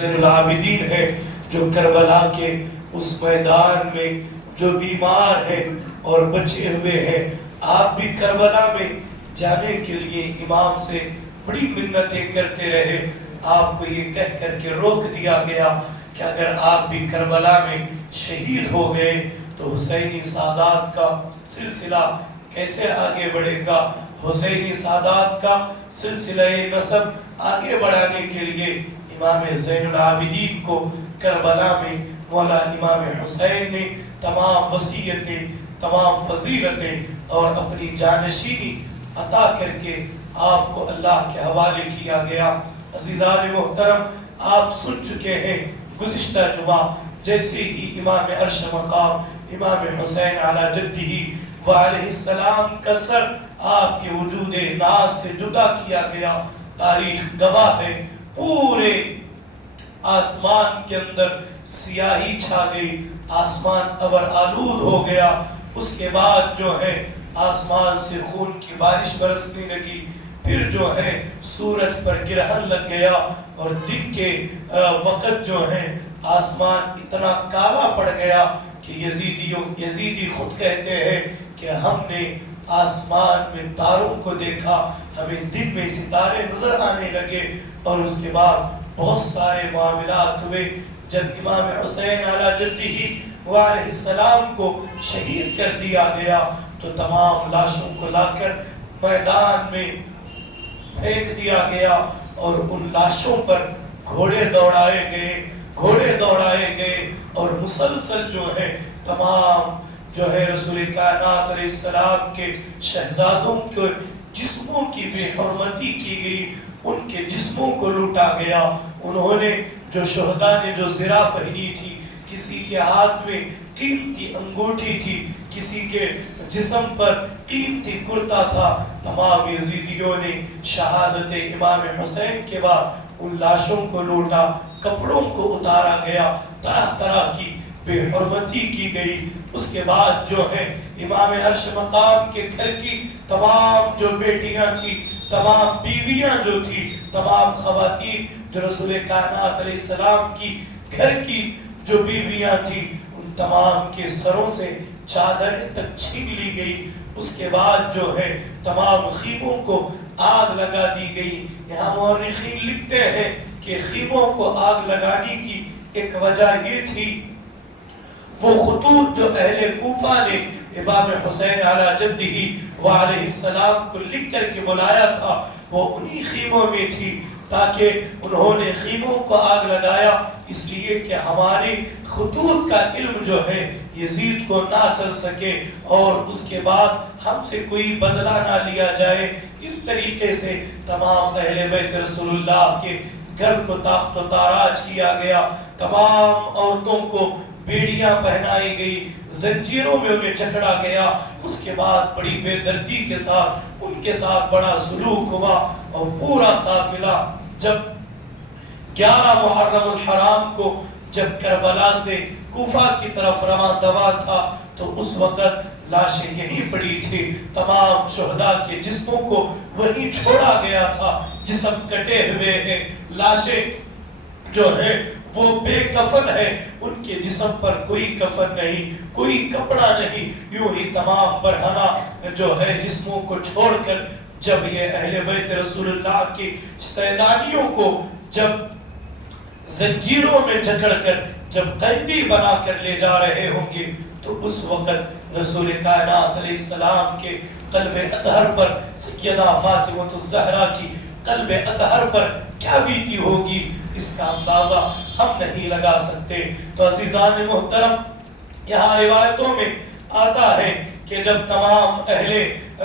زین العابدین ہے جو کربلا کے اس میدان میں جو بیمار ہیں اور بچے ہوئے ہیں. آپ بھی کربلا میں جانے کے لیے امام سے بڑی منتیں کرتے رہے. آپ کو یہ کہہ کر کے روک دیا گیا کہ اگر آپ بھی کربلا میں شہید ہو گئے تو حسینی سادات کا سلسلہ کیسے آگے بڑھے گا. حسینی سادات کا سلسلہ نسب آگے بڑھانے کے لیے امام زین العابدین کو کربلا میں مولا امام حسین نے تمام وصیتیں، تمام فضیلتیں اور اپنی جانشینی عطا کر کے آپ کو اللہ کے حوالے کیا گیا. عزیزان محترم، آپ سن چکے ہیں گزشتہ جمعہ جیسے ہی امام عرش مقام امام حسین علی جدہ وعلیہ السلام کا سر آپ کے وجود ناز سے جدا کیا گیا، تاریخ گواہ ہے پورے آسمان کے اندر سیاہی چھا گئی، آسمان ابر آلود ہو گیا. اس کے بعد جو ہے آسمان سے خون کی بارش برسنے لگی، پھر جو ہے سورج پر گرہن لگ گیا اور دن کے وقت جو ہے آسمان اتنا کالا پڑ گیا کہ یزیدی خود کہتے ہیں کہ ہم نے آسمان میں تاروں کو دیکھا، ہمیں دن میں ستارے نظر آنے لگے. اور اس کے بعد بہت سارے معاملات ہوئے. جب امام حسین علی جدہ وعلیہ السلام کو شہید کر دیا گیا تو تمام لاشوں کو لا کر میدان میں پھینک دیا گیا اور ان لاشوں پر گھوڑے دوڑائے گئے اور مسلسل جو ہے تمام جو ہے رسول کائنات علیہ السلام کے شہزادوں کے جسموں کی بے حرمتی کی گئی، ان کے جسموں کو لوٹا گیا. انہوں نے جو شہداء نے جو زرہ پہنی تھی، کسی کے ہاتھ میں قیمتی انگوٹھی تھی، کسی کے جسم پر قیمتی کرتا تھا، تمام یزیدیوں نے شہادت امام حسین کے بعد ان لاشوں کو لوٹا، کپڑوں کو اتارا گیا، طرح طرح کی بے حرمتی کی گئی. اس کے بعد جو ہے امام عرش مقام کے گھر کی تمام جو بیٹیاں تھی، تمام بیویاں جو تھی، تمام خواتین جو رسول کائنات علیہ السلام کی گھر کی جو بیویاں تھی، ان تمام کے سروں سے چادریں تک چھین لی گئی. اس کے بعد جو ہے تمام خیموں کو آگ لگا دی گئی. یہاں مورخین لکھتے ہیں کہ خیموں کو آگ لگانے کی ایک وجہ یہ تھی، وہ خطوط جو اہل کوفہ نے امام حسین علی جدہ وعلیہ السلام کو لکھ کر کے بلایا تھا، وہ انہی خیموں میں تھی. تاکہ انہوں نے خیموں کو آگ لگایا اس لیے کہ ہمارے خطوط کا علم جو ہے یزید کو نہ چل سکے اور اس کے بعد ہم سے کوئی بدلہ نہ لیا جائے. اس طریقے سے تمام اہل بیت رسول اللہ کے گھر کو تاخت و تاراج کیا گیا، تمام عورتوں کو بیڑیاں پہنائی گئی، زنجیروں میں انہیں جکڑا گیا. اس کے بعد بڑی بے دردی کے ساتھ ان کے ساتھ بڑا سلوک ہوا اور پورا قافلہ جب 11 محرم الحرام کو جب کربلا سے کوفہ کی طرف رواں دوا تھا تو اس وقت لاشیں یہیں پڑی تھی. تمام شہداء کے جسموں کو وہیں چھوڑا گیا تھا، جسم کٹے ہوئے ہیں، لاشیں جو ہے وہ بے کفن ہے، ان کے جسم پر کوئی کفن نہیں، کوئی کپڑا نہیں. یوں ہی تمام برہنہ جو ہے جسموں کو چھوڑ کر جب یہ اہل بیت رسول اللہ کی سیدانیوں کو جب زنجیروں میں جکڑ کر جب قیدی بنا کر لے جا رہے ہوں گے تو اس وقت رسول کائنات علیہ السلام کے قلب اطہر پر، سیدہ فاطمہ الزہرا کی قلب اطہر پر کیا بیتی ہوگی، اس کا اندازہ ہم نہیں لگا سکتے. تو عزیزان محترم، یہاں روایتوں میں آتا ہے کہ جب تمام اہل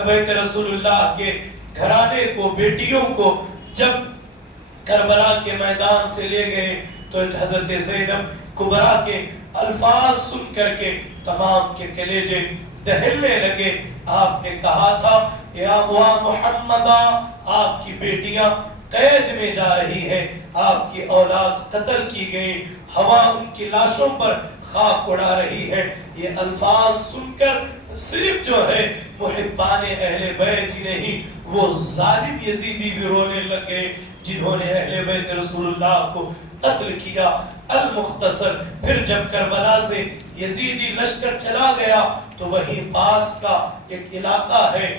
بیت رسول اللہ کے گھرانے کو، بیٹیوں کو جب کربلا کے میدان سے لے گئے تو حضرت زینب کبریٰ کے الفاظ سن کر کے تمام کے کلیجے دہلنے لگے. آپ نے کہا تھا یا محمدہ، آپ کی بیٹیاں قید میں جا رہی ہے، آپ کی اولاد قتل کی گئی، ہوا ان کی لاشوں پر خاک اڑا رہی ہے. یہ الفاظ سن کر صرف جو ہے محبان اہل بیت ہی نہیں، وہ ظالم یزیدی بھی رونے لگے جنہوں نے اہل بیت رسول اللہ کو قتل کیا. المختصر پھر جب کربلا سے یزیدی لشکر چلا گیا تو وہیں پاس کا ایک علاقہ ہے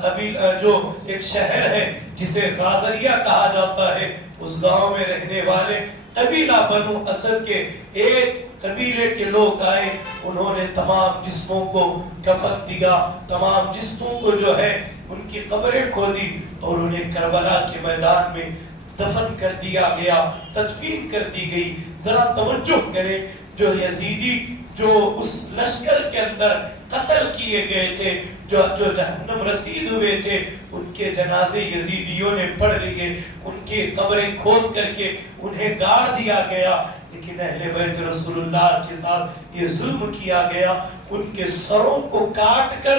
قبیل جو ایک شہر ہے جسے غازریہ کہا جاتا ہے. اس گاؤں میں رہنے والے قبیلہ بنو اسد کے ایک قبیلے کے لوگ آئے. انہوں نے تمام جسموں کو کفن دیا, تمام جسموں کو جو ہے ان کی قبریں کھودی اور انہیں کربلا کے میدان میں دفن کر دیا گیا, تدفین کر دی گئی. ذرا توجہ کریں, جو یزیدی جو اس لشکر کے اندر قتل کیے گئے تھے, جو جہنم رسید ہوئے تھے, ان کے جنازے یزیدیوں نے پڑھ لیے, ان کی قبریں کھود کر کے انہیں گاڑ دیا گیا. لیکن اہل بیت رسول اللہ کے ساتھ یہ ظلم کیا گیا, ان کے سروں کو کاٹ کر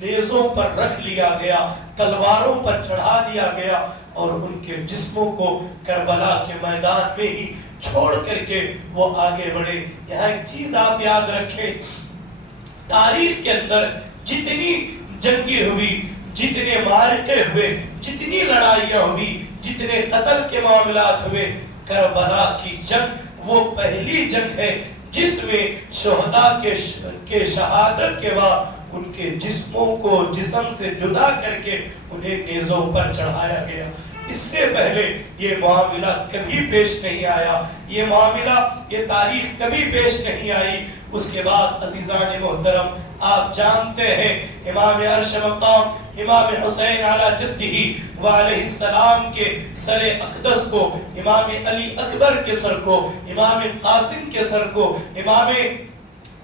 نیزوں پر رکھ لیا گیا, تلواروں پر چڑھا دیا گیا اور ان کے جسموں کو کربلا کے میدان میں ہی چھوڑ کر کے وہ آگے بڑھے. یہاں ایک چیز آپ یاد رکھیں, تاریخ کے اندر جتنی جنگیں ہوئی, جتنے معرکے ہوئے, جتنی لڑائیاں ہوئی, جتنے قتل کے معاملات ہوئے, کربلا کی جنگ وہ پہلی جنگ ہے جس میں شہداء کے شہادت کے بعد ان کے جسموں کو جسم سے جدا کر کے انہیں نیزوں پر چڑھایا گیا. اس سے پہلے یہ معاملہ کبھی پیش نہیں آیا, یہ معاملہ, یہ تاریخ کبھی پیش نہیں آئی. اس کے بعد عزیزان محترم, آپ جانتے ہیں امام عرش مقام امام حسین علی جدہ وعلیہ السلام کے سر اقدس کو, امام علی اکبر کے سر کو, امام قاسم کے سر کو, امام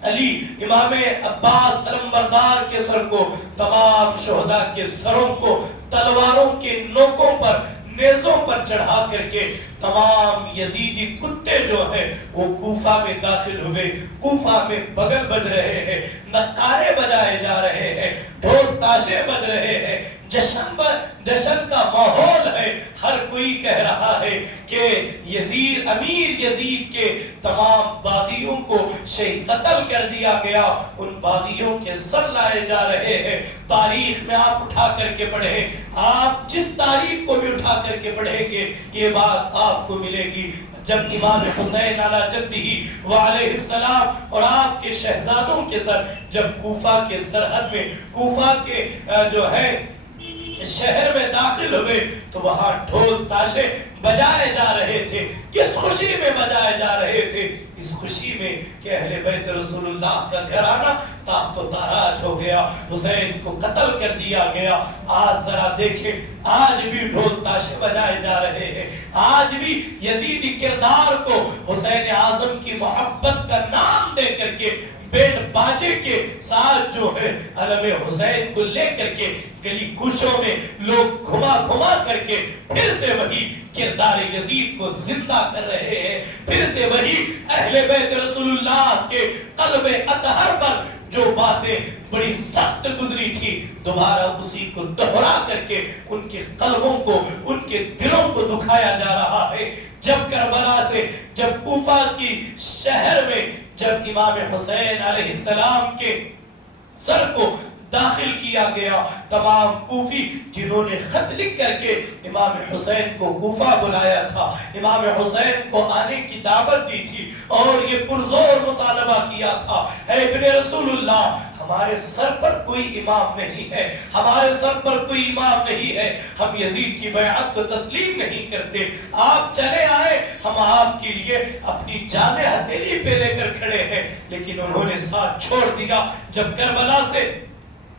علی, امام عباس علمبردار کے سر کو, تمام شہداء کے سروں کو تلواروں کے نوکوں پر, نیزوں پر چڑھا کر کے تمام یزیدی کتے جو ہیں وہ کوفہ میں داخل ہوئے. کوفہ میں بغل بج رہے ہیں, نقارے بجائے جا رہے ہیں, ڈھول تاشے بج رہے ہیں, جشن کا ماحول ہے. ہر کوئی کہہ رہا ہے کہ یزید, امیر یزید کے تمام باغیوں کو شہید قتل کر دیا گیا. ان باغیوں کے سر لائے جا رہے ہیں. تاریخ میں آپ اٹھا کر کے پڑھیں, آپ جس تاریخ کو بھی اٹھا کر کے پڑھیں گے یہ بات آپ کو ملے گی. جب امام حسین علی جدہ وعلیہ السلام اور آپ کے شہزادوں کے سر جب کوفہ کے سرحد میں, کوفہ کے جو ہے شہر میں داخل ہوئے تو وہاں ڈھول تاشے بجائے جا رہے تھے. کس خوشی میں بجائے جا رہے تھے؟ اس خوشی میں کہ اہل بیت رسول اللہ کا گھرانہ تاخت و تاراج ہو گیا, حسین کو قتل کر دیا گیا. آج ذرا دیکھیں, آج بھی ڈھول تاشے بجائے جا رہے ہیں, آج بھی یزیدی کردار کو حسین اعظم کی محبت کا نام دے کر کے بینڈ باجے کے ساتھ جو ہے علم حسین کو لے کر کے گلی کوچوں میں لوگ گھما گھما کر کے پھر سے وہی کردار یزید کو زندہ کر رہے ہیں. پھر سے وہی اہل بیت رسول اللہ کے قلب اطہر پر جو باتیں بڑی سخت گزری تھی دوبارہ اسی کو دہرا کر کے ان کے قلبوں کو, ان کے دلوں کو دکھایا جا رہا ہے. جب کربلا سے, جب کوفہ کی شہر میں جب امام حسین علیہ السلام کے سر کو داخل کیا گیا, تمام کوفی جنہوں نے خط لکھ کر کے امام حسین کو کوفہ بلایا تھا, امام حسین کو آنے کی دعوت دی تھی اور یہ پرزور مطالبہ کیا تھا, اے ابن رسول اللہ, ہمارے سر پر کوئی امام نہیں ہے, ہمارے سر پر کوئی امام نہیں ہے, ہم یزید کی بیعت کو تسلیم نہیں کرتے, آپ چلے آئے, ہم آپ کے لیے اپنی جان ہتھیلی پہ لے کر کھڑے ہیں. لیکن انہوں نے ساتھ چھوڑ دیا. جب کربلا سے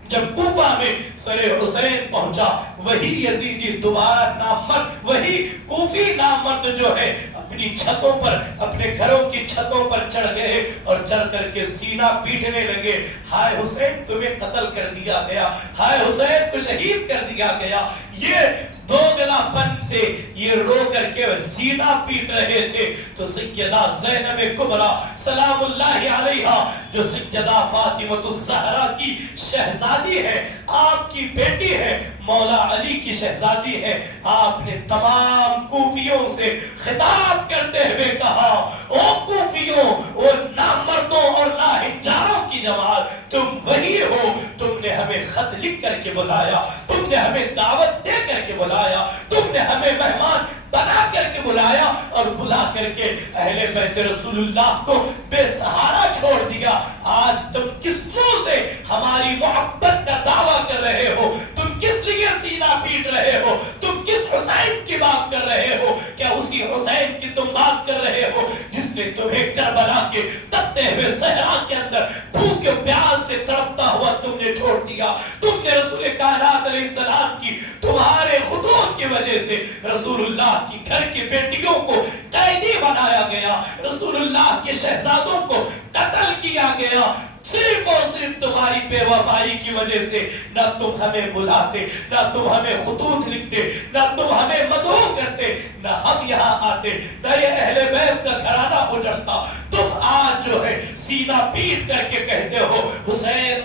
جب کوفہ میں سر حسین پہنچا, وہی یزیدی دوبارہ نامرد, وہی کوفی نامرد جو ہے اپنی چھتوں پر, اپنے گھروں کی چھتوں پر چڑھ گئے اور چڑھ کر کے سینہ پیٹنے لگے, ہائے حسین تمہیں قتل کر دیا گیا, ہائے حسین کو شہید کر دیا گیا. یہ دوگلا پن سے یہ رو کر کے سینہ پیٹ رہے تھے. تو سیدہ زینب کبریٰ سلام اللہ علیہا, جو سیدہ فاطمہ الزہرا کی شہزادی ہے, آپ کی بیٹی ہے, مولا علی کی شہزادی ہے, آپ نے تمام کوفیوں سے خطاب کرتے ہوئے کہا, او کوفیوں, او نامردوں اور ناہنجاروں کی جماعت, تم وہی ہو, تم نے ہمیں خط لکھ کر کے بلایا, تم نے ہمیں دعوت دے کر کے بلایا, تم نے ہمیں مہمان بنا کر کے بلایا اور بلا کر کے اہل بیت رسول اللہ کو بے سہارا چھوڑ دیا. آج تم کس منہ سے ہماری محبت کا دعویٰ کر رہے ہو؟ تم کس لیے سینہ پیٹ رہے ہو؟ تم کس حسین کی بات کر رہے ہو؟ کیا اسی حسین کی تم بات کر رہے ہو جس نے تمہیں کربلا کے تپتے ہوئے صحرا کے اندر بھوک و پیاس سے تڑپتا ہوا تم نے چھوڑ دیا؟ تم نے رسول کائنات علیہ السلام کی تمہارے خطوط کی وجہ سے رسول اللہ کی گھر کی بیٹیوں کو قیدی بنایا گیا، رسول اللہ کے شہزادوں کو قتل کیا گیا، صرف اور صرف تمہاری بے وفائی کی وجہ سے. نہ تم ہمیں بلاتے، نہ تم ہمیں خطوط لکھتے، نہ تم ہمیں مدعو کرتے، نہ ہم یہاں آتے، نہ یہ اہل بیت کا گھرانہ اجڑتا. تم آج جو ہے سینہ پیٹ کر کے کہتے ہو حسین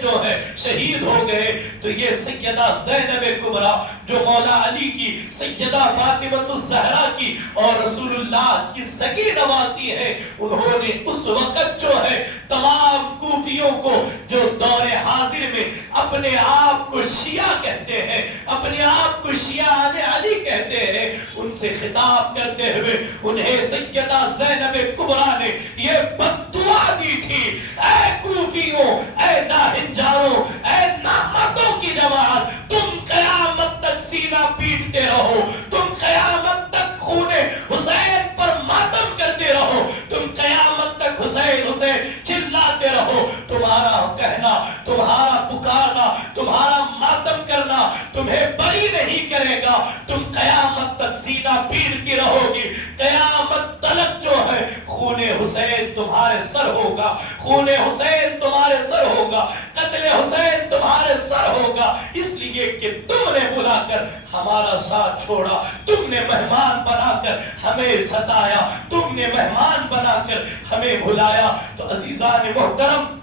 جو ہے شہید ہو گئے. تو یہ سیدہ زینب کبریٰ جو مولا علی کی، سیدہ فاطمہ الزہرا کی اور رسول اللہ کی سگی نواسی ہے، انہوں نے اس وقت جو ہے تمام کوفیوں کو جو دور حاضر میں اپنے آپ کو شیعہ کہتے ہیں، اپنے آپ کو شیعہ علی کہتے ہیں، ان سے خطاب کرتے ہوئے انہیں سیدہ زینب کبریٰ نے یہ بد دعا دی تھی: اے کوفیوں، اے ناہنجاروں، اے نامردوں کی جماعت، تم قیامت تک سینہ پیٹتے رہو، تم قیامت تک خون حسین پر ماتم کرتے رہو، تم قیامت تک حسین حسین چلاتے رہو. تمہارا کہنا، تمہارا پکارنا، تمہارا ماتم کرنا تمہیں بری نہیں کرے گا. تم قیامت تک سینہ پیٹتی رہو گی. قیامت تلک جو ہے خون حسین تمہارے سر ہوگا، خون حسین تمہارے سر ہوگا، قتل حسین تمہارے سر ہوگا. اس لیے کہ تم نے بلا کر ہمارا ساتھ چھوڑا، تم نے مہمان بنا کر ہمیں ستایا، تم نے مہمان بنا کر ہمیں بھلایا. تو عزیزان محترم،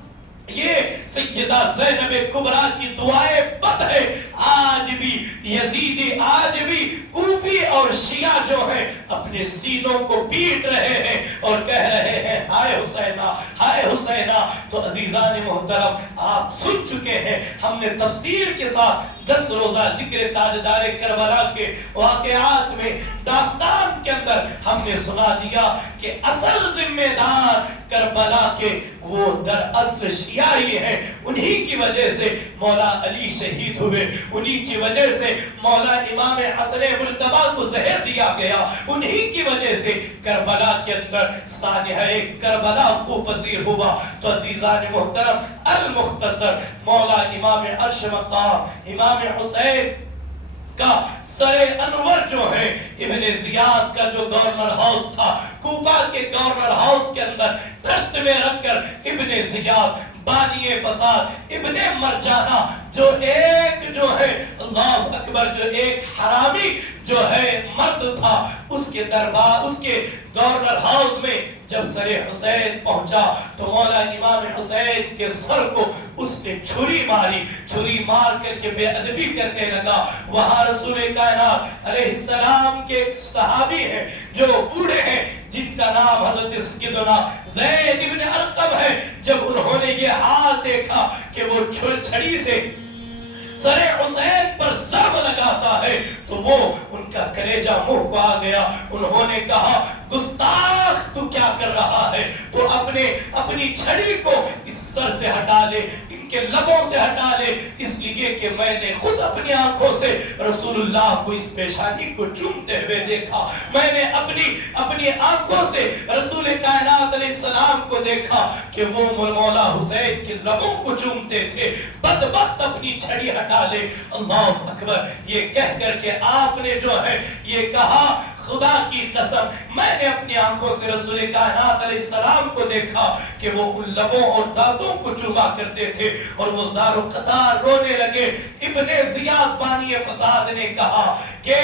یہ سیدہ زینب کبریٰ کی دعائیں بد ہے. آج بھی یزیدی، آج بھی کوفی اور شیعہ جو ہے اپنے سینوں کو پیٹ رہے ہیں اور کہہ رہے ہیں ہائے حسینہ، ہائے حسینہ. تو عزیزان محترم، آپ سن چکے ہیں، ہم نے تفصیل کے ساتھ 10 روزہ ذکر تاجدار کربلا کے واقعات میں، داستان کے اندر ہم نے سنا دیا کہ اصل ذمہ دار کربلا کے وہ در اصل شیعہ ہی ہیں. انہی کی وجہ سے مولا علی شہید ہوئے، انہی کی وجہ سے مولا امام حسن مجتبی کو زہر دیا گیا، انہی کی وجہ سے کربلا کے اندر سانحہ کربلا کو پذیر ہوا. تو عزیزان محترم، المختصر مولا امام عرش مقام امام حسین کا سر انور جو ہے ابن زیاد کا جو گورنر ہاؤس تھا، کوفہ کے گورنر ہاؤس کے اندر دشت میں رکھ کر ابن زیاد بانی فساد ابن مرجانہ جو ایک جو ہے اللہ اکبر جو ایک حرامی جو ہے مرد تھا، اس کے دربار، اس کے گورنر ہاؤس میں جب سر حسین پہنچا تو مولا امام حسین کے سر کو اس نے چھری ماری، چھری مار کر کے بے ادبی کرنے لگا. وہاں رسول کائنات علیہ السلام کے ایک صحابی ہیں جو بوڑھے ہیں جن کا نام حضرت سیدنا زید ابن ارقم ہے. جب انہوں نے یہ حال دیکھا کہ وہ چھڑی سے سر حسین پر ضرب لگاتا ہے تو وہ ان کا کلیجہ منہ کو آ گیا. انہوں نے کہا گستاخ تو کیا کر رہا ہے؟ تو اپنی چھڑی کو اس سر سے ہٹا لے، ان کے لبوں سے ہٹا لے، اس لیے کہ میں نے خود اپنی آنکھوں سے رسول اللہ کو اس پیشانی کو چومتے ہوئے دیکھا، میں نے اپنی آنکھوں سے رسول کائنات علیہ السلام کو دیکھا کہ وہ مولا حسین کے لبوں کو چومتے تھے. بدبخت اپنی چھڑی ہٹا لے. اللہ اکبر. یہ کہہ کر کے آپ نے جو ہے یہ کہا خدا کی قسم میں نے اپنی آنکھوں سے رسول کائنات علیہ السلام کو دیکھا کہ وہ ان لبوں اور دانتوں کو چوما کرتے تھے اور وہ زار و قطار رونے لگے. ابن زیاد بانی فساد نے کہا کہ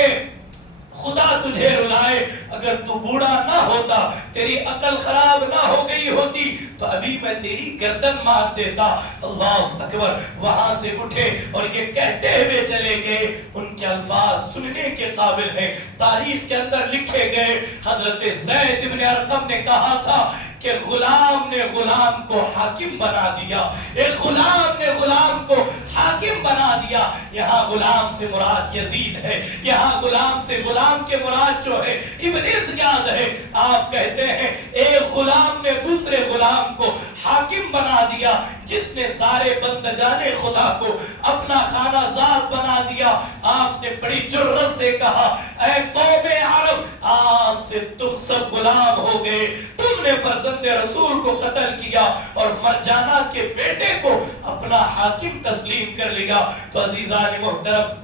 خدا تجھے رلائے، اگر تو بوڑھا نہ ہوتا، تیری عقل خراب نہ ہو گئی ہوتی تو ابھی میں تیری گردن مار دیتا. اللہ اکبر. وہاں سے اٹھے اور یہ کہتے ہوئے چلے گئے. ان کے الفاظ سننے کے قابل ہیں، تاریخ کے اندر لکھے گئے. حضرت زید ابن ارقم نے کہا تھا کہ غلام نے غلام کو حاکم بنا دیا، ایک غلام نے غلام کو حاکم بنا دیا۔ یہاں غلام سے مراد یزید ہے، یہاں غلام سے غلام کے مراد جو ہے ابن زیاد ہے۔ آپ کہتے ہیں ایک غلام نے دوسرے غلام کو حاکم بنا دیا، جس نے سارے بندگان خدا کو اپنا خانہ زاد بنا دیا۔ آپ نے بڑی جرأت سے کہا اے قوم عرب، آج سے تم سب غلام ہو گئے، تم نے فرزند رسول کو قتل کیا اور مرجانہ کے بیٹے کو اپنا حاکم تسلیم کر لیا۔ تو عزیزان محترم،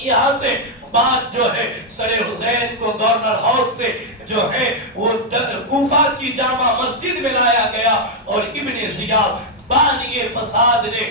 یہاں سے بات جو ہے سر حسین کو گورنر ہاؤس سے جو ہے وہ کوفہ کی جامع مسجد میں لایا گیا، اور ابن زیاد بانی فساد نے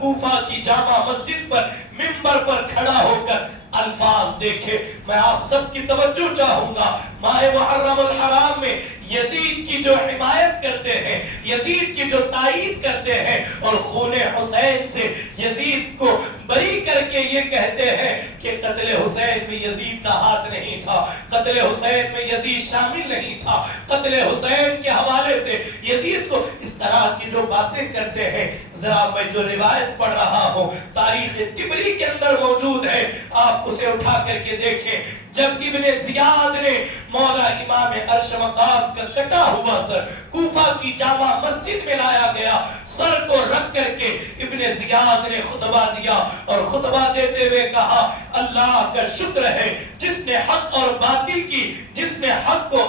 کوفہ کی جامع مسجد پر منبر پر کھڑا ہو کر الفاظ دیکھے۔ میں آپ سب کی توجہ چاہوں گا، ماہ محرم الحرام میں یزید کی جو حمایت کرتے ہیں، یزید کی جو تائید کرتے ہیں، اور خون حسین سے یزید کو بری کر کے یہ کہتے ہیں کہ قتل حسین میں یزید کا ہاتھ نہیں تھا، قتل حسین میں یزید شامل نہیں تھا، قتل حسین کے حوالے سے یزید کو اس طرح کی جو باتیں کرتے ہیں، ذرا میں جو روایت پڑھ رہا ہوں تاریخ طبری کے اندر موجود ہے، آپ اسے اٹھا کر کے دیکھیں۔ جب ابن زیاد نے مولا امام عرش مقام کا کٹا ہوا سر کوفہ کی جامع مسجد میں لایا گیا، سر کو رکھ کر کے ابن زیاد نے خطبہ دیا، اور خطبہ دیتے ہوئے کہا اللہ کا شکر ہے جس نے حق اور باطل کی، جس نے حق کو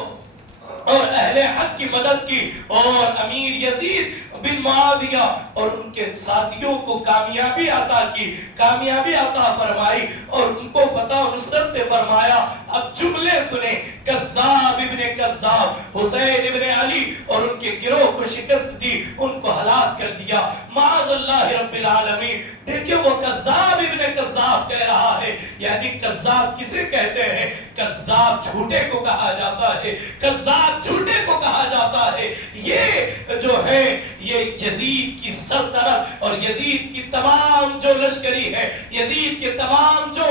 اور اہل حق کی مدد کی، اور امیر یزید بن معاویہ اور ان کے ساتھیوں کو کامیابی عطا کی، کامیابی عطا فرمائی، اور ان کو فتح و نصرت سے فرمایا۔ اب جملے سنیں، کذاب ابن کذاب، حسین ابن علی اور ان کے گروہ کو شکست دی، ان کو ہلاک کر دیا، معاذ اللہ رب العالمین۔ دیکھیں وہ کذاب ابن کذاب کہہ رہا ہے، یعنی کذاب کسے کہتے ہیں؟ کذاب جھوٹے کو کہا جاتا ہے، کذاب جھوٹے کو کہا جاتا ہے۔ یہ جو ہے یہ یزید کی سلطنت اور یزید کی تمام جو لشکری ہے، یزید کے تمام جو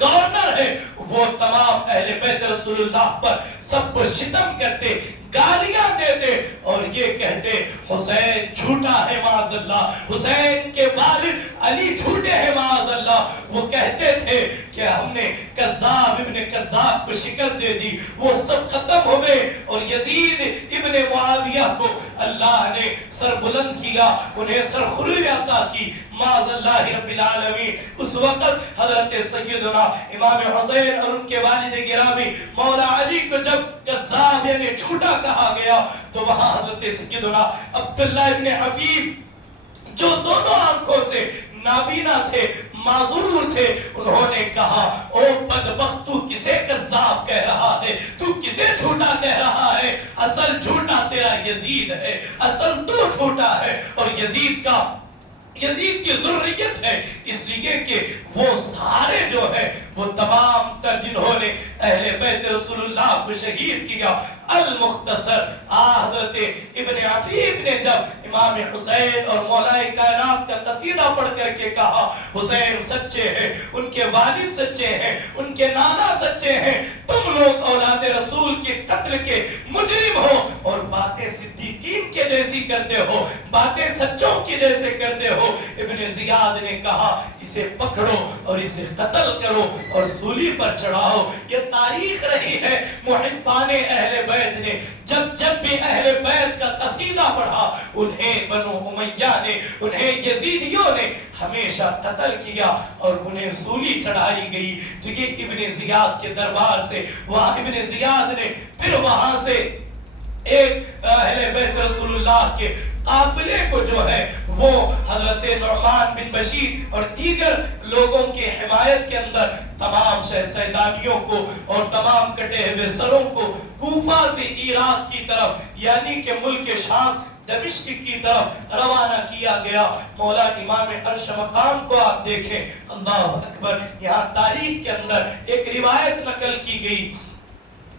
گورنر ہے، وہ تمام اہل بیت رسول اللہ پر سب کو شتم کرتے، گالیاں دیتے، اور یہ کہتے حسین جھوٹا ہے معاذ اللہ، حسین کے والد علی جھوٹے ہیں معاذ اللہ۔ وہ کہتے تھے کہ ہم نے کذاب ابن کذاب کو شکست دے دی، وہ سب ختم ہو گئے، اور یزید ابن معاویہ کو اللہ نے سر بلند کیا، انہیں سر خلوی عطا کی، معاذ اللہ رب العالمین۔ اس وقت حضرت سیدنا امام حسین اور ان کے والد گرامی مولا علی کو جب کذاب یعنی جھوٹا کہا گیا، تو وہاں حضرت سیدنا عبداللہ ابن حفیظ جو دونوں آنکھوں سے نابینا تھے، معذور تھے، انہوں نے کہا او بدبخت تو کسے کذاب کہہ رہا ہے، تو کسے جھوٹا کہہ رہا ہے؟ اصل جھوٹا تیرا یزید ہے، اصل تو جھوٹا ہے، اور یزید کی ذریت ہے، اس لیے کہ وہ سارے جو ہے وہ تمام تر جنہوں نے اہل بیت رسول اللہ کو شہید کیا۔ المختصر حضرت ابن عفیف نے جب امام حسین اور مولا کائنات کا قصیدہ پڑھ کر کے کہا حسین سچے ہیں، ان کے والد سچے ہیں، ان کے نانا سچے ہیں، تم لوگ اولاد رسول کے قتل کے مجرم ہو اور باتیں صدیقین کے جیسی کرتے ہو، باتیں سچوں کی جیسے کرتے ہو۔ ابن زیاد نے کہا اسے پکڑو اور اسے قتل کرو اور سولی پر چڑھاؤ۔ یہ تاریخ رہی ہے، محبان اہل بیت نے جب بھی اہل بیت کا قصیدہ پڑھا، انہیں بنو امیہ نے، انہیں یزیدیوں نے ہمیشہ قتل کیا اور انہیں سولی چڑھائی گئی۔ تو یہ ابن زیاد کے دربار سے وہاں ابن زیاد نے پھر وہاں سے ایک اہل بیت رسول اللہ کے قافلے کو جو ہے وہ حضرت نعمان بن بشیر اور دیگر لوگوں کی حمایت کے اندر تمام شہزادیوں کو اور تمام کٹے ہوئے سروں کو کوفہ سے عراق کی طرف یعنی کہ ملک شام دمشق کی طرف روانہ کیا گیا۔ مولا امام عرش مقام کو آپ دیکھیں، اللہ اکبر، یہاں تاریخ کے اندر ایک روایت نقل کی گئی،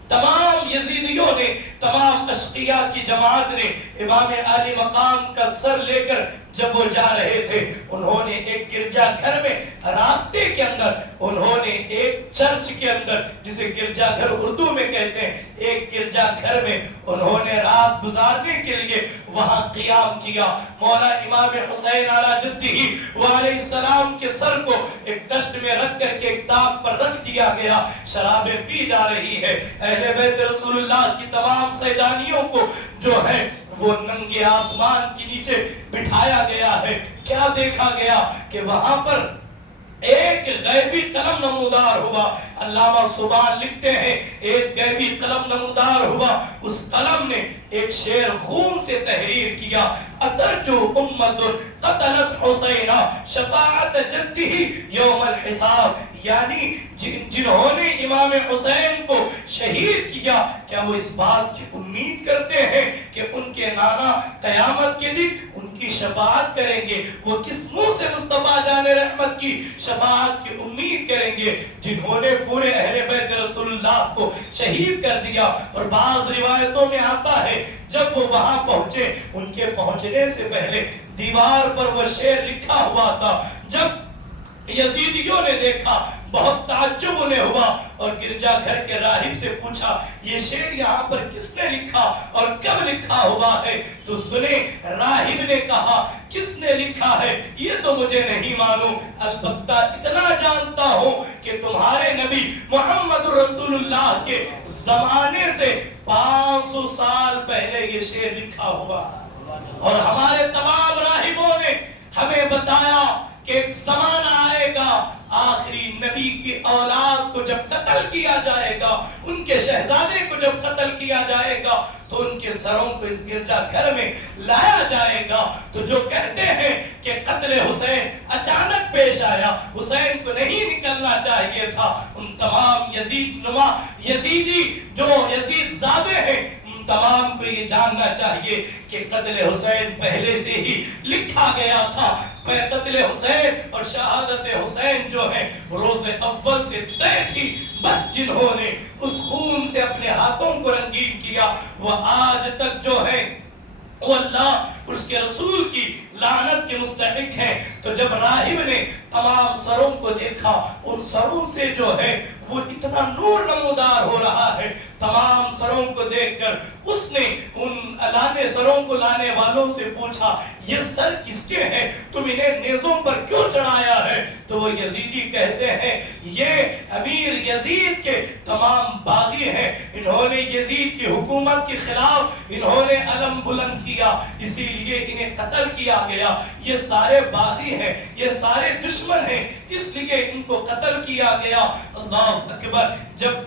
تمام یزیدیوں نے، تمام اشقیاء کی جماعت نے امام عالی مقام کا سر لے کر جب وہ جا رہے تھے، انہوں نے ایک گرجا گھر میں راستے کے اندر انہوں نے ایک چرچ کے اندر، جسے گرجا گھر اردو میں کہتے ہیں، ایک گرجا گرجا گھر میں انہوں نے رات گزارنے کے لیے وہاں قیام کیا. مولا امام حسین علی جدہ وعلیہ السلام کے سر کو ایک دشت میں رکھ کر کے ایک طاق پر رکھ دیا گیا. شرابیں پی جا رہی ہے. اہل بیت رسول اللہ کی تمام سیدانیوں کو جو ہے وہ ننگے آسمان کے نیچے بٹھایا گیا ہے. کیا دیکھا گیا کہ وہاں پر ایک غیبی قلم نمودار ہوا. علامہ سبحان لکھتے ہیں ایک غیبی قلم نمودار ہوا. اس قلم نے ایک شعر خون سے تحریر کیا. اترجو امت قتلت حسینہ شفاعت جدہ یوم الحساب. یعنی جنہوں نے امام حسین کو شہید کیا کیا وہ اس بات کی امید کرتے ہیں کہ ان کے نانا قیامت کے دن ان کی شفاعت کریں گے؟ وہ کس منہ سے مصطفیٰ جان رحمت کی شفاعت کی امید کریں گے جنہوں نے پورے اہل بیت رسول اللہ کو شہید کر دیا؟ اور بعض روایتوں میں آتا ہے جب وہ وہاں پہنچے ان کے پہنچنے سے پہلے دیوار پر وہ شعر لکھا ہوا تھا. جب یزیدیوں نے دیکھا بہت تعجب انہیں ہوا اور گرجا گھر کے راہب سے پوچھا یہ شعر یہاں پر کس نے لکھا اور کب لکھا ہوا ہے؟ تو سنے راہب نے کہا کس نے لکھا ہے یہ تو مجھے نہیں معلوم، البتہ اتنا جانتا ہوں کہ تمہارے نبی محمد رسول اللہ کے زمانے سے 500 سال پہلے یہ شعر لکھا ہوا. اور ہمارے تمام راہبوں نے ہمیں بتایا کہ ایک زمانہ آئے گا آخری نبی کی اولاد کو جب قتل کیا جائے گا، ان کے شہزادے کو جب قتل کیا جائے گا تو ان کے سروں کو اس گرجا گھر میں لایا جائے گا. تو جو کہتے ہیں کہ قتل حسین اچانک پیش آیا، حسین کو نہیں نکلنا چاہیے تھا، ان تمام یزید نما یزیدی جو یزید زادے ہیں تمام کو یہ جاننا چاہیے کہ قتل حسین پہلے سے ہی لکھا گیا تھا. قتل حسین اور شہادت حسین جو ہے روز اول سے طے تھی. بس جنہوں نے اس خون سے اپنے ہاتھوں کو رنگین کیا وہ آج تک جو ہے وہ اللہ اس کے رسول کی لعنت کے مستحق ہے. تو جب راہب نے تمام سروں کو دیکھا ان سروں سے جو ہے وہ اتنا نور نمودار ہو رہا ہے. تمام سروں کو دیکھ کر اس نے ان لانے سروں کو لانے والوں سے پوچھا یہ سر کس کے ہیں؟ تم انہیں نیزوں پر کیوں چڑھایا ہے؟ تو وہ یزیدی کہتے ہیں یہ امیر یزید کے تمام باغی ہیں، انہوں نے یزید کی حکومت کے خلاف انہوں نے علم بلند کیا، اسی لیے انہیں قتل کیا گیا. یہ سارے باغی ہیں، یہ سارے دشمن ہیں، اس لیے ان کو قتل کیا گیا. اللہ اکبر. جب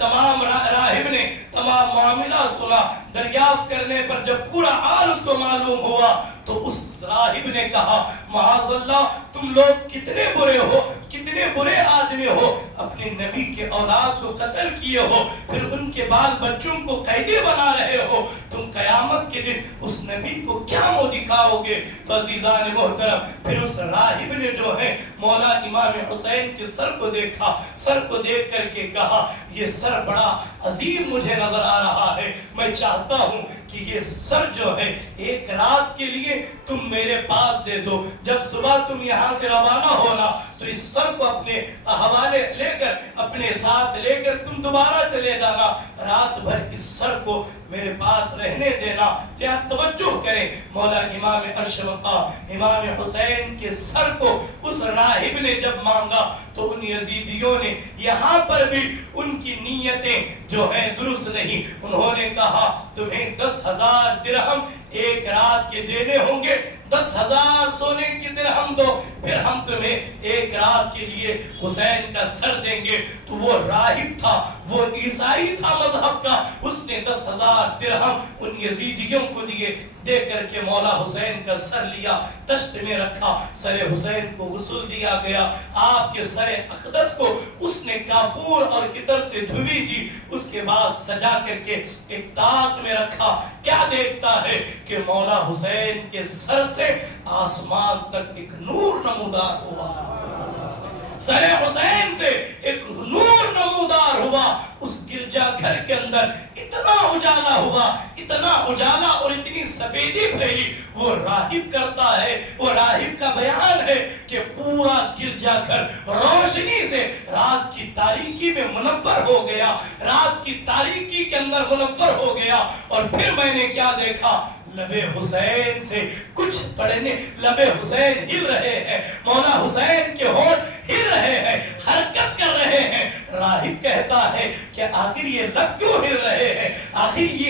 تمام راہب نے تمام معاملہ سنا، دریافت کرنے پر جب پورا حال اس کو معلوم ہوا تو اس راہب نے کہا معاذ اللہ تم لوگ کتنے برے ہو، کتنے برے آدمی ہو، اپنے نبی کے اولاد کو قتل کیے ہو، پھر ان کے بال بچوں کو قیدی بنا رہے ہو. تم قیامت کے دن اس نبی کو کیا منہ دکھاؤ گے؟ تو عزیزان محترم پھر اس راہب نے جو ہے مولا امام حسین کے سر کو دیکھا، سر کو دیکھ کر کے کہا یہ سر بڑا عظیم مجھے نظر آ رہا ہے، میں چاہتا ہوں کہ یہ سر جو ہے ایک رات کے لیے تم میرے پاس دے دو. جب صبح تم یہاں سے روانہ ہونا تو اس سر کو اپنے حوالے لے کر اپنے ساتھ لے کر تم دوبارہ چلے جانا، رات بھر اس سر کو میرے پاس رہنے دینا. کیا توجہ کریں، مولا امام عرش مقام امام حسین کے سر کو اس راہب نے جب مانگا تو ان یزیدیوں نے یہاں پر بھی ان کی نیتیں جو ہیں درست نہیں. انہوں نے کہا تمہیں 10,000 درہم ایک رات کے دینے ہوں گے، 10,000 سونے کی درہم دو، پھر ہم تمہیں ایک رات کے لیے حسین کا سر دیں گے. تو وہ راہب تھا، وہ عیسائی تھا مذہب کا، اس نے 10,000 درہم ان یزیدیوں کو دیے. دے کر کے مولا حسین کا سر لیا، تشت میں رکھا، سر حسین کو غسل دیا گیا. آپ کے سر اقدس کو اس نے کافور اور عطر سے دھوی دی، اس کے بعد سجا کر کے ایک طاق میں رکھا. کیا دیکھتا ہے کہ مولا حسین کے سر سے آسمان تک ایک نور نمودار ہوا. سر حسین سے ایک نور نمودار ہوا، اس گرجا گھر کے اندر اتنا اجالا ہوا، اتنا اجالا اور اتنی سفیدی پھیلی۔ وہ راہب کرتا ہے، وہ راہب کا بیان ہے کہ پورا گرجا گھر روشنی سے رات کی تاریکی میں منور ہو گیا، رات کی تاریکی کے اندر منور ہو گیا۔ اور پھر میں نے کیا دیکھا، لبے حسین سے کچھ پڑھنے، لبے حسین ہل رہے ہیں، مولا حسین کے ہونٹ ہل رہے ہیں، حرکت کر رہے ہیں۔ راہب کہتا ہے کہ آخر یہ لب کیوں ہل رہے ہیں، آخر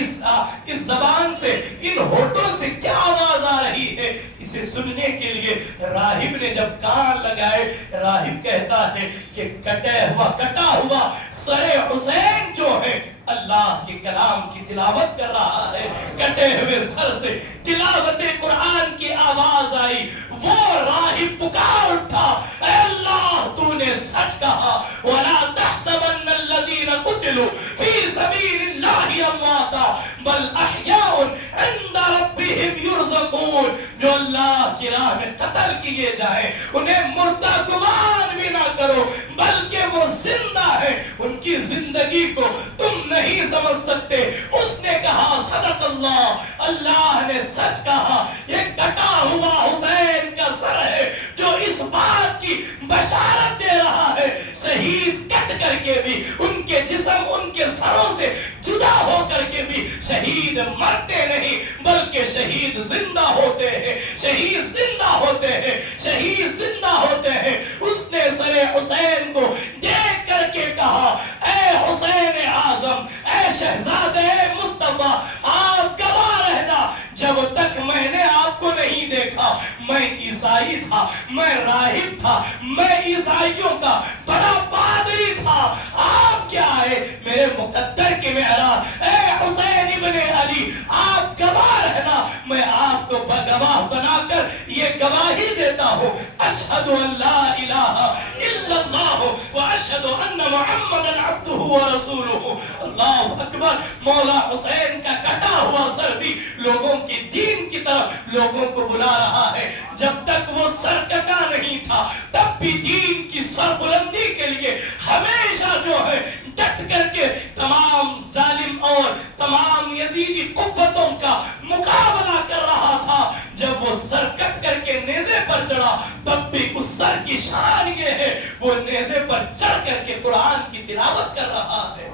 اس زبان سے، ان ہونٹوں سے کیا آواز آ رہی ہے۔ اسے سننے کے لیے راہب نے جب کان لگائے، راہب کہتا ہے کہ کٹا ہوا سر حسین جو ہے اللہ کے کلام کی تلاوت کر رہا ہے۔ کٹے ہوئے سر سے تلاوت قرآن کی آواز آئی۔ وہ راہب پکار اٹھا، اے اللہ تو نے سچ کہا، وَلَا تَحْسَبَنَّ الَّذِينَ قُتِلُوا فِي سَبِيلِ اللَّهِ أَمْوَاتًا بَلْ أَحْيَاءٌ عِندَ رَبِّهِمْ يُرْزَقُونَ۔ جو اللہ کی راہ میں قتل کیے جائیں انہیں مردہ گمان بھی نہ کرو، بلکہ وہ زندہ ہے، ان کی زندگی کو تم نہیں سمجھ سکتے۔ اس نے کہا صدق اللہ، اللہ نے سچ کہا۔ یہ کٹا ہوا حسین کا سر ہے جو اس بات کی بشارت دے رہا ہے شہید کٹ کر کے بھی، ان کے جسم ان کے سروں سے جدا ہو کر کے بھی شہید مرتے نہیں، بلکہ شہید زندہ ہوتے ہیں، شہید زندہ ہوتے ہیں، شہید زندہ ہوتے ہیں۔ اس نے سر حسین کو دیکھ کر کے کہا، اے حسین اعظم، اے شہزادے مصطفیٰ، آپ گواہ رہنا جب تک میں نے آپ کو نہیں دیکھا۔ میں عیسائی تھا، میں راہب تھا، میں عیسائیوں کا بڑا پادری تھا، آپ کیا آئے میرے مقدر کے معراج۔ اے حسین ابن علی، آپ گواہ رہنا، میں آپ کو گواہ بنا کر یہ گواہی دیتا ہوں، اشہد ان لا الہ الا اللہ واشہد ان محمد عبدہ ورسولہ۔ اللہ اکبر۔ مولا حسین کا کٹا ہوا سر بھی لوگوں کے دین کی طرف لوگوں کو بلا رہا ہے۔ جب تک وہ سر کٹا نہیں تھا تب بھی دین کی سر بلندی کے لیے ہمیشہ جو ہے ڈٹ کر کے تمام ظالم اور تمام یزیدی قوتوں کا مقابلہ کر رہا تھا۔ جب وہ سر کٹ کر کے نیزے پر چڑھا تب بھی اس سر کی شان یہ ہے وہ نیزے پر چڑھ کر کے قرآن کی تلاوت کر رہا ہے۔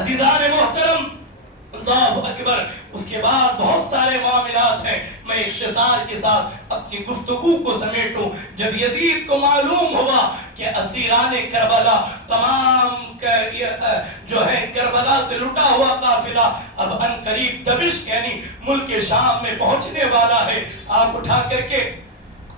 عزیزان محترم، اللہ اکبر۔ اس کے بعد بہت سارے معاملات ہیں، میں اختصار کے ساتھ اپنی گفتگو کو سمیٹوں۔ جب یزید کو معلوم ہوا کہ اسیران کربلا تمام جو ہے کربلا سے لٹا ہوا قافلہ اب ان قریب دمشق یعنی ملک شام میں پہنچنے والا ہے، آپ اٹھا کر کے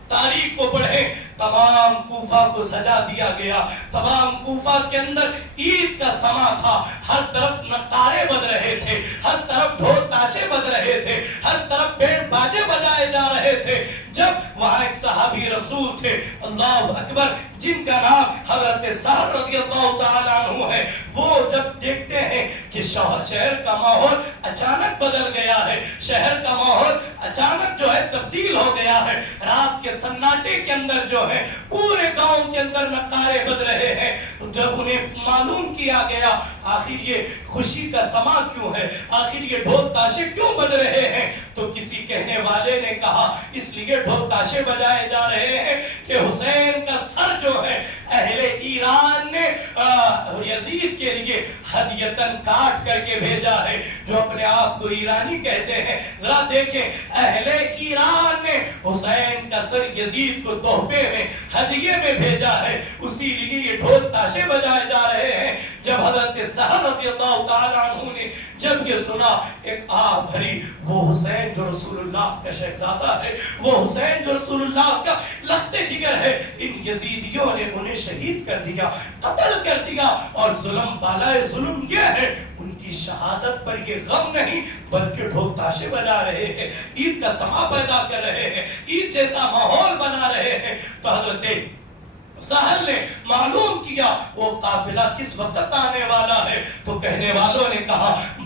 تاریخ کو پڑھیں، تمام کوفہ کو سجا دیا گیا۔ تمام کوفہ کے اندر عید کا سما تھا، ہر طرف نقارے بج رہے تھے، ہر طرف ڈھول تاشے بج رہے تھے، ہر طرف بینڈ باجے بجائے جا رہے تھے۔ جب وہاں ایک صحابی رسول تھے، اللہ اکبر، جن کا نام حضرت سہل رضی اللہ تعالیٰ عنہ ہے، وہ جب دیکھتے ہیں کہ شہر کا ماحول اچانک بدل گیا ہے، شہر کا ماحول اچانک جو ہے تبدیل ہو گیا ہے، رات کے سناٹے کے اندر جو ہے پورے گاؤں کے اندر نقارے بج رہے ہیں، جب انہیں معلوم کیا گیا آخر یہ خوشی کا سما کیوں ہے، آخر یہ ڈھول تاشے کیوں بج رہے ہیں، تو کسی کہنے والے نے کہا اس لیے ڈھول تاشے بجائے جا رہے ہیں کہ حسین کا سر جو ہے اہل ایران نے یزید کے لیے ہدیتاً کاٹ کر کے بھیجا ہے، جو اپنے آپ کو ایرانی کہتے ہیں۔ ذرا دیکھیں، اہل ایران نے حسین کا سر یزید کو تحفے میں ہدیے میں بھیجا ہے، اسی لیے یہ ڈھول تاشے بجائے جا رہے ہیں۔ جب حضرت سہل رضی اللہ تعالیٰ عنہ نے جب یہ سنا، ایک آہ بھری، وہ حسین جو رسول اللہ کا شہزادہ ہے، وہ حسین جو رسول اللہ کا لخت جگر ہے، ان یزیدیوں نے انہیں شہید کر دیا، قتل کر دیا، اور ظلم بالائے ظلم یہ ہے ان کی شہادت پر یہ غم نہیں بلکہ ڈھول تاشے بجا رہے ہیں، عید کا سما پیدا کر رہے ہیں، عید جیسا ماحول بنا رہے ہیں۔ تو حضرت سہل نے معلوم کیا وہ قافلہ کس وقت آنے والا ہے، تو کہنے والوں نے کہا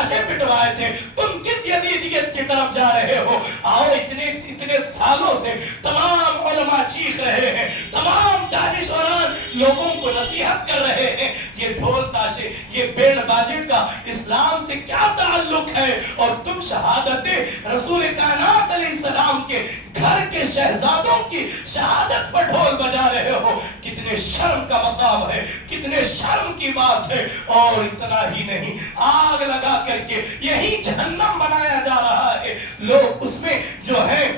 لاشیں پٹوائے تھے، تم کس یزیدیت کی طرف جا رہے ہو؟ آؤ اتنے سالوں سے تمام علماء چیخ رہے ہیں، تمام دانشوران لوگوں کو نصیحت کر رہے ہیں، یہ ڈھول تاشے، یہ بینڈ باجے کا اسلام سے کیا تعلق ہے؟ اور تم شہادت رسول کائنات علیہ السلام کے گھر کے شہزادوں کی شہادت پر ڈھول بجا رہے ہو۔ کتنے شرم کا مقام ہے، کتنے شرم کی بات ہے۔ اور اتنا ہی نہیں، آگ لگا کر کے یہی جہنم بنایا جا رہا ہے، لوگ اس میں جو ہے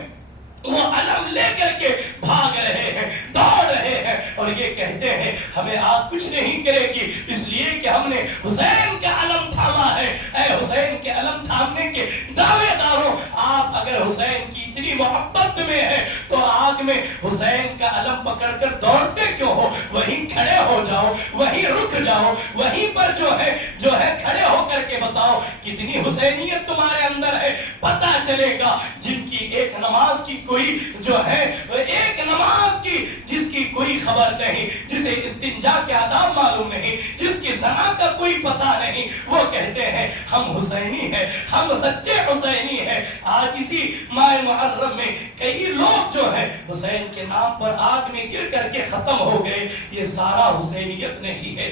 وہ علم لے کر کے بھاگ رہے ہیں، دوڑ رہے ہیں، اور یہ کہتے ہیں ہمیں آگ کچھ نہیں کرے گی، اس لیے کہ ہم نے حسین کا علم تھاما ہے۔ اے حسین کے علم تھامنے کے دعوے داروں، آپ اگر حسین کی اتنی محبت میں ہے تو آگ میں حسین کا علم پکڑ کر دوڑتے کیوں ہو؟ وہیں کھڑے ہو جاؤ، وہیں رک جاؤ، وہیں پر جو ہے کھڑے ہو کر کے بتاؤ کتنی حسینیت تمہارے اندر ہے۔ پتہ چلے گا جن کی ایک نماز کی کوئی جو ہے ایک نماز کی جس کی کوئی خبر نہیں، جسے استنجا کے آداب معلوم نہیں، جس کی زنا کا کوئی پتہ نہیں، وہ کہتے ہیں ہم حسینی ہیں، ہم سچے حسینی ہیں۔ آج اسی ماہ محرم میں کئی لوگ جو ہے حسین کے نام پر آگ میں گر کر کے ختم ہو گئے۔ یہ سارا حسینیت نہیں ہے،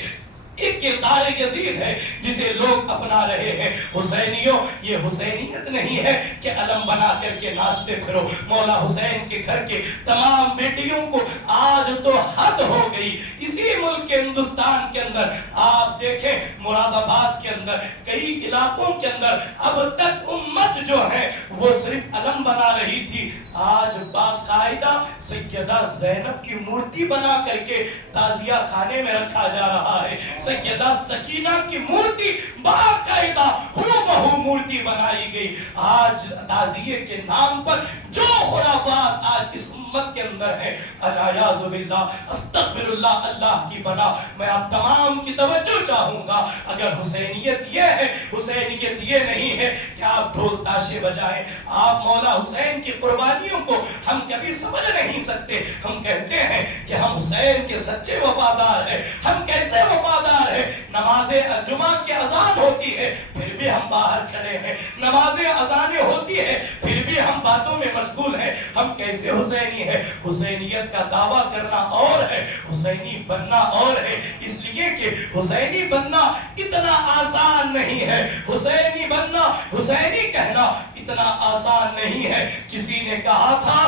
ایک کردار یزید ہے جسے لوگ اپنا رہے ہیں۔ حسینیوں، یہ حسینیت نہیں ہے کہ علم بنا کر کے ناچتے پھرو۔ مولا حسین کے گھر کے تمام بیٹیوں کو آج تو حد ہو گئی۔ اسی ملک کے ہندوستان کے اندر آپ دیکھیں، مراد آباد کے اندر، کئی علاقوں کے اندر اب تک امت جو ہے وہ صرف علم بنا رہی تھی، آج باقاعدہ سیدہ زینب کی مورتی بنا کر کے تعزیہ خانے میں رکھا جا رہا ہے۔ سیدہ سکینہ کی مورتی باقاعدہ ہو مورتی بنائی گئی۔ آج تعزیے کے نام پر جو خرافات آج اس امت کے اندر ہے، الیاذ باللہ، استغفر اللہ، اللہ کی پناہ، میں آپ تمام کی توجہ چاہوں گا۔ اگر حسینیت یہ ہے، حسینیت یہ نہیں ہے کہ آپ ڈھول تاشے بجائیں، آپ مولا حسین کی قربانیوں کو ہم کبھی سمجھ نہیں سکتے۔ ہم کہتے ہیں کہ ہم حسین کے سچے وفادار ہیں، ہم کیسے وفادار ہیں؟ نماز جمعہ کی اذان ہوتی ہے پھر بھی ہم باہر کھڑے ہیں، نماز اذانیں ہوتی ہے پھر بھی ہم باتوں میں مشغول ہیں۔ ہم کیسے حسینی ہیں؟ حسینیت کا دعویٰ کرنا اور ہے، حسینی بننا اور ہے، اس لیے کہ حسینی بننا اتنا آسان نہیں ہے، حسینی بننا، حسینی کہنا اتنا آسان نہیں ہے۔ کسی نے کہا تھا،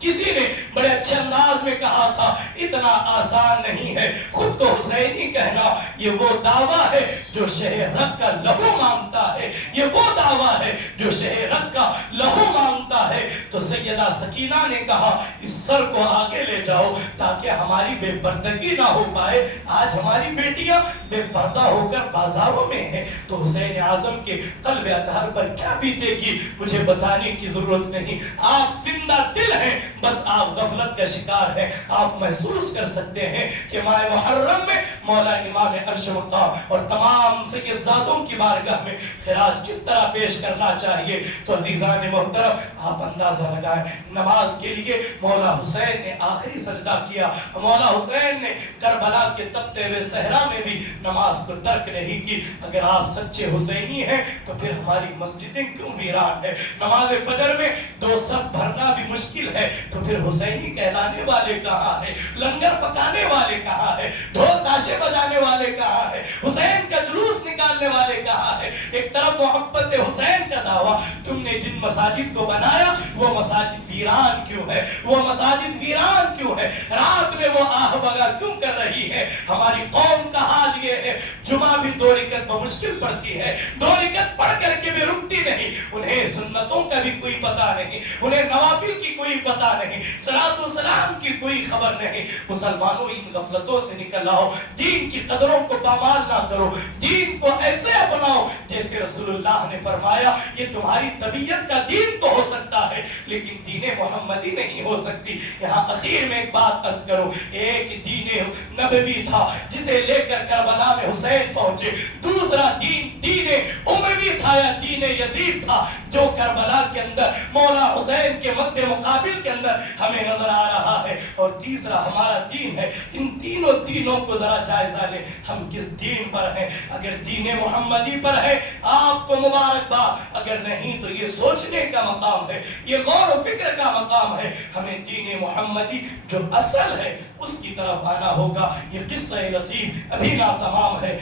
کسی نے بڑے اچھے انداز میں کہا تھا، اتنا آسان نہیں ہے خود کو حسینی کہنا۔ یہ وہ دعویٰ ہے جو شہ رگ کا لہو مانگتا ہے، یہ وہ دعویٰ ہے جو شہ رگ کا لہو مانگتا ہے۔ تو سیدہ سکینہ نے کہا اس سر کو آگے لے جاؤ تاکہ ہماری بے پردگی نہ ہو پائے۔ آج ہماری بیٹیاں بے پردہ ہو کر بازاروں میں ہیں تو حسین اعظم کے قلب اطہر پر کیا بیتے گی مجھے بتانے کی ضرورت نہیں۔ آپ زندہ دل ہیں، بس آپ غفلت کا شکار ہیں۔ آپ محسوس کر سکتے ہیں کہ ماہ محرم میں مولا امام عرش مقام اور تمام سیدزادوں کی بارگاہ میں خراج کس طرح پیش کرنا چاہیے۔ تو عزیزان محترم، آپ اندازہ لگائیں، نماز کے لیے مولا حسین نے آخری سجدہ کیا، مولا حسین نے کربلا کے تپتے ہوئے صحرا میں بھی نماز کو ترک نہیں کی۔ اگر آپ سچے حسینی ہیں تو پھر ہماری مسجدیں کیوں ویران ہیں؟ نماز فجر میں 2 صف بھرنا بھی مشکل ہے تو پھر حسینی کہلانے والے کہاں ہیں؟ لنگر پکانے والے کہاں ہیں؟ ڈھول تاشے بجانے والے کہاں ہیں؟ حسین کا جلوس نکالنے والے کہاں ہیں؟ ایک طرف محبت حسین کا دعویٰ، تم نے جن مساجد کو بنایا وہ مساجد ویران کیوں ہے؟ وہ مساجد ویران کیوں ہے؟ رات میں وہ آہ بگا کیوں کر رہی ہے؟ ہماری قوم کا حال یہ ہے، جمعہ بھی 2 رکعت بمشکل پڑتی ہے، 2 رکعت پڑھ کر کے بھی رکتی نہیں، انہیں سنتوں کا بھی کوئی پتہ نہیں، انہیں نوافل کی کوئی پتہ نہیں، صلاۃ و سلام کی کوئی خبر نہیں۔ مسلمانوں ان غفلتوں سے نکل آؤ، دین کی قدروں کو پامال نہ کرو، دین کو ایسے اپناؤ جیسے رسول اللہ نے فرمایا یہ تمہاری طبیعت کا دین تو ہو سکتا ہے لیکن دین محمدی نہیں ہو سکتی۔ یہاں اخیر میں ایک بات عرض کرو، ایک دین نبوی تھا جسے لے کر کربلا میں حسین پہنچے، دوسرا دین اموی تھا یا دین یزید تھا جو کربلا کے اندر مولا حسین کے مد مقابل کے اندر ہمیں نظر آ رہا ہے۔ ہے اور تیسرا ہمارا دین ہے. ان تینوں دینوں کو ذرا جائزہ لیں. ہم کس دین پر ہیں؟ اگر دین محمدی پر ہے آپ کو مبارکباد، اگر نہیں تو یہ سوچنے کا مقام ہے، یہ غور و فکر کا مقام ہے. ہمیں دین محمدی جو اصل ہے اس کی طرف آنا ہوگا. یہ قصہ لطیف ابھی ناتمام ہے.